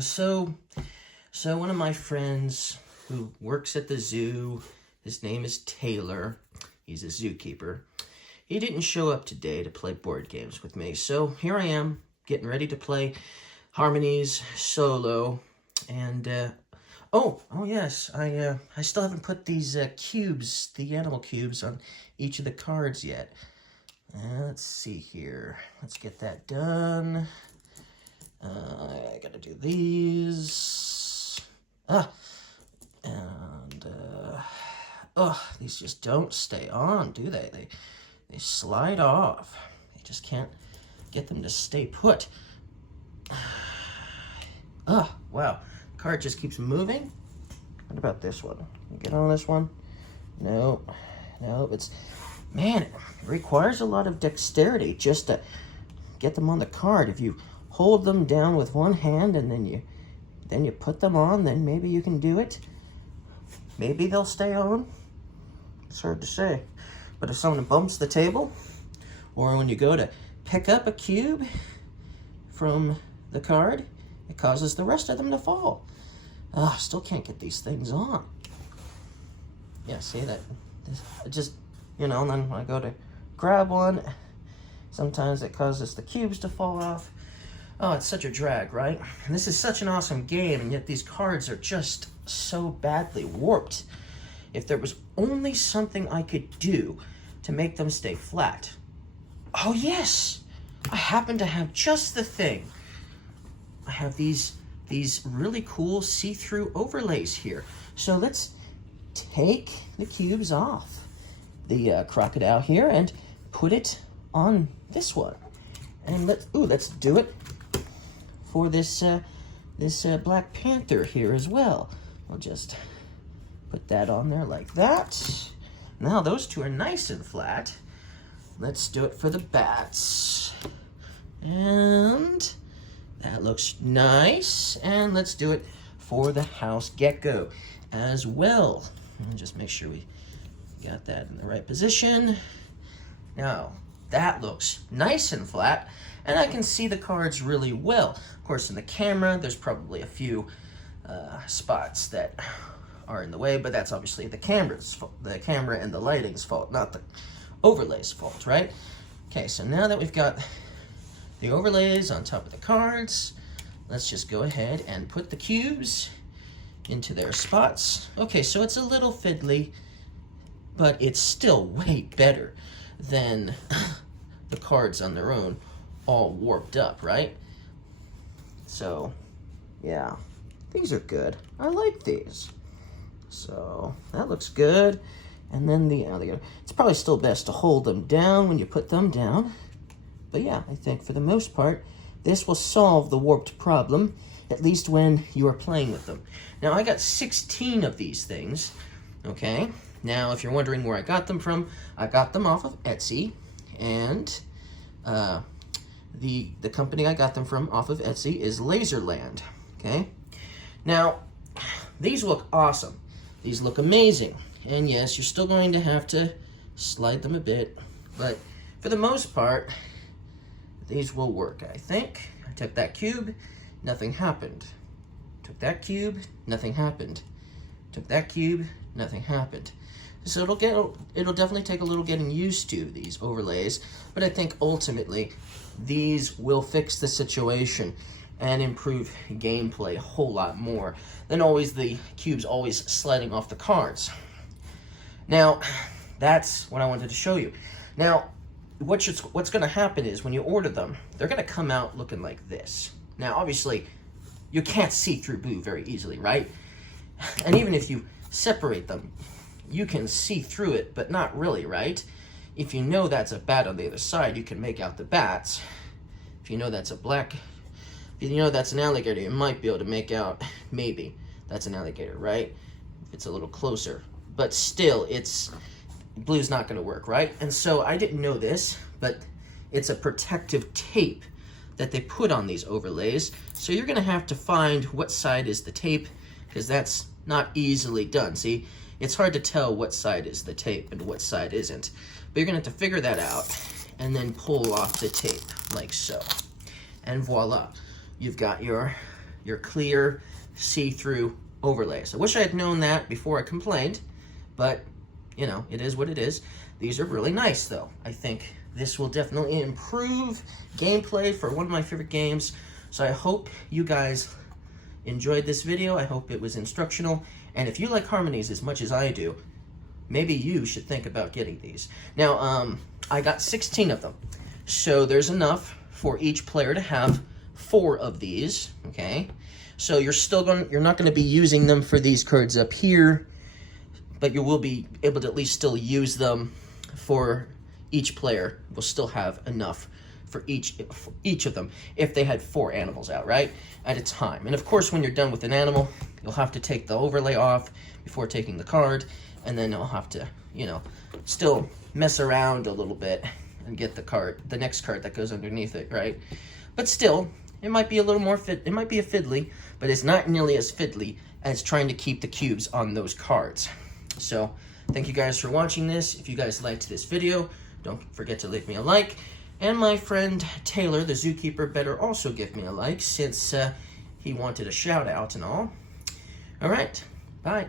So one of my friends who works at the zoo, his name is Taylor. He's a zookeeper. He didn't show up today to play board games with me. So here I am, getting ready to play Harmonies solo. And, oh yes, I still haven't put these cubes, the animal cubes, on each of the cards yet. Let's see here. Let's get that done. I gotta do these. These just don't stay on, do they? They slide off. You just can't get them to stay put. Wow. Card just keeps moving. What about this one? Can you get on this one? No, man, it requires a lot of dexterity just to get them on the card. If you hold them down with one hand and then you put them on, then maybe you can do it. Maybe they'll stay on. It's hard to say. But if someone bumps the table, or when you go to pick up a cube from the card, it causes the rest of them to fall. Still can't get these things on. Yeah, see that? Just, and then when I go to grab one, sometimes it causes the cubes to fall off. Oh, it's such a drag, right? And this is such an awesome game, and yet these cards are just so badly warped. If there was only something I could do to make them stay flat. Oh yes! I happen to have just the thing. I have these really cool see-through overlays here. So let's take the cubes off the crocodile here and put it on this one. And let's do it for this Black Panther here as well. I'll just put that on there like that. Now those two are nice and flat. Let's do it for the bats. And that looks nice. And let's do it for the house gecko as well. And just make sure we got that in the right position. Now, that looks nice and flat, and I can see the cards really well. Of course, in the camera, there's probably a few spots that are in the way, but that's obviously the camera and the lighting's fault, not the overlay's fault, right? Okay, so now that we've got the overlays on top of the cards, let's just go ahead and put the cubes into their spots. Okay, so it's a little fiddly, but it's still way better than the cards on their own all warped up, right? So, yeah, these are good. I like these. So, that looks good. And then it's probably still best to hold them down when you put them down. But yeah, I think for the most part, this will solve the warped problem, at least when you are playing with them. Now, I got 16 of these things, okay? Now, if you're wondering where I got them from, I got them off of Etsy, and the company I got them from off of Etsy is Laserland, okay? Now, these look awesome. These look amazing. And yes, you're still going to have to slide them a bit, but for the most part, these will work, I think. I took that cube, nothing happened. Took that cube, nothing happened. Took that cube, nothing happened. So it'll definitely take a little getting used to, these overlays, but I think ultimately these will fix the situation and improve gameplay a whole lot more than always the cubes always sliding off the cards. Now, that's what I wanted to show you. Now, what's going to happen is when you order them, they're going to come out looking like this. Now, obviously, you can't see through Boo very easily, right? And even if you separate them, you can see through it, but not really, right? If you know that's a bat on the other side, you can make out the bats. If you know that's an alligator, you might be able to make out, maybe, that's an alligator, right? It's a little closer. But still, Blue's not going to work, right? And so I didn't know this, but it's a protective tape that they put on these overlays. So you're going to have to find what side is the tape, because that's not easily done. See, it's hard to tell what side is the tape and what side isn't. But you're going to have to figure that out and then pull off the tape like so. And voila, you've got your your clear, see-through overlays. I wish I had known that before I complained, but, you know, it is what it is. These are really nice, though. I think this will definitely improve gameplay for one of my favorite games. So I hope you guys enjoyed this video. I hope it was instructional. And if you like harmonies as much as I do, maybe you should think about getting these. Now, I got 16 of them. So there's enough for each player to have 4 of these, okay? So you're not going to be using them for these cards up here, but you will be able to at least still use them for each player. Will still have enough for each of them if they had 4 animals out, right, at a time. And of course, when you're done with an animal, you'll have to take the overlay off before taking the card, and then you'll have to, you know, still mess around a little bit and get the next card that goes underneath it, right? But still, it might be a little more it might be a fiddly, but it's not nearly as fiddly as trying to keep the cubes on those cards. So, thank you guys for watching this. If you guys liked this video, don't forget to leave me a like. And my friend Taylor, the zookeeper, better also give me a like since he wanted a shout out and all. All right, bye.